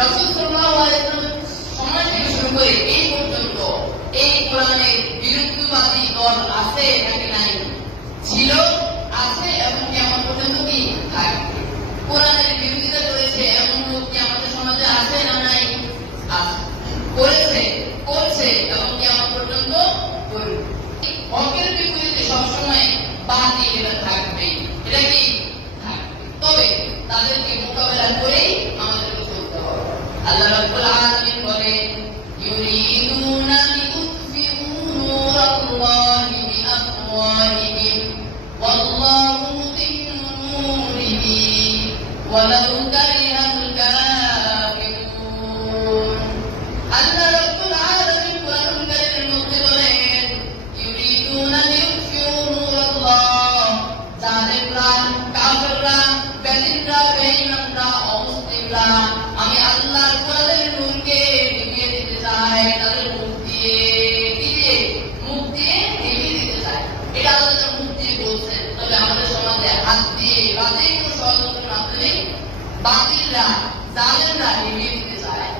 রাসূল সাল্লাল্লাহু আলাইহি ওয়াসাল্লাম সময় থেকে শুরু করে এই পর্যন্ত এই কোরআনের বিরুদ্ধবাদী দল আছে নাকি নাই? ছিল, আছে এবং কিয়ামত পর্যন্ত কি থাকবে। কোরআনের বিরোধিতা করেছে এমন লোক কি আমাদের সমাজে আছে না নাই? আছে, করেছে, করছে এবং কিয়ামত পর্যন্ত করবে। হকের বিপরীতে সবসময় বাতিল এটা থাকবে, এটা কি থাকবে। তবে তাদেরকে মোকাবেলা করেই আমাদেরকে চলতে হবে। আল্লাহ রাব্বুল আলামিন বলেন, ইউরিদুনা লিউতফিউ নূরাল্লাহি বিআফওয়াহিহিম ওয়াল্লাহু মুতিম্মু নূরিহি ওয়ালাউ কারিহাল কাফিরুন। আল্লাহ রাব্বুল আলামিন কোরআন কারীমের মধ্যে বলেন, ইউরিদুনা লিউতফিউ নূরাল্লাহ, জালেমরা, কাফেররা, বেঈমানরা, অমুসলিমরা আমি আল্লাহর কোরআনের নূরকে নিভিয়ে দিতে চাই, তাদের মুখ দিয়ে নিভিয়ে দিতে চাই। এটা আল্লাহ মুখ দিয়ে বলছেন। তবে আমাদের সমাজে হাত দিয়ে বাতিল ষড়যন্ত্রের মাধ্যমে বাতিলরা, জালেমরা নিভিয়ে দিতে চায়।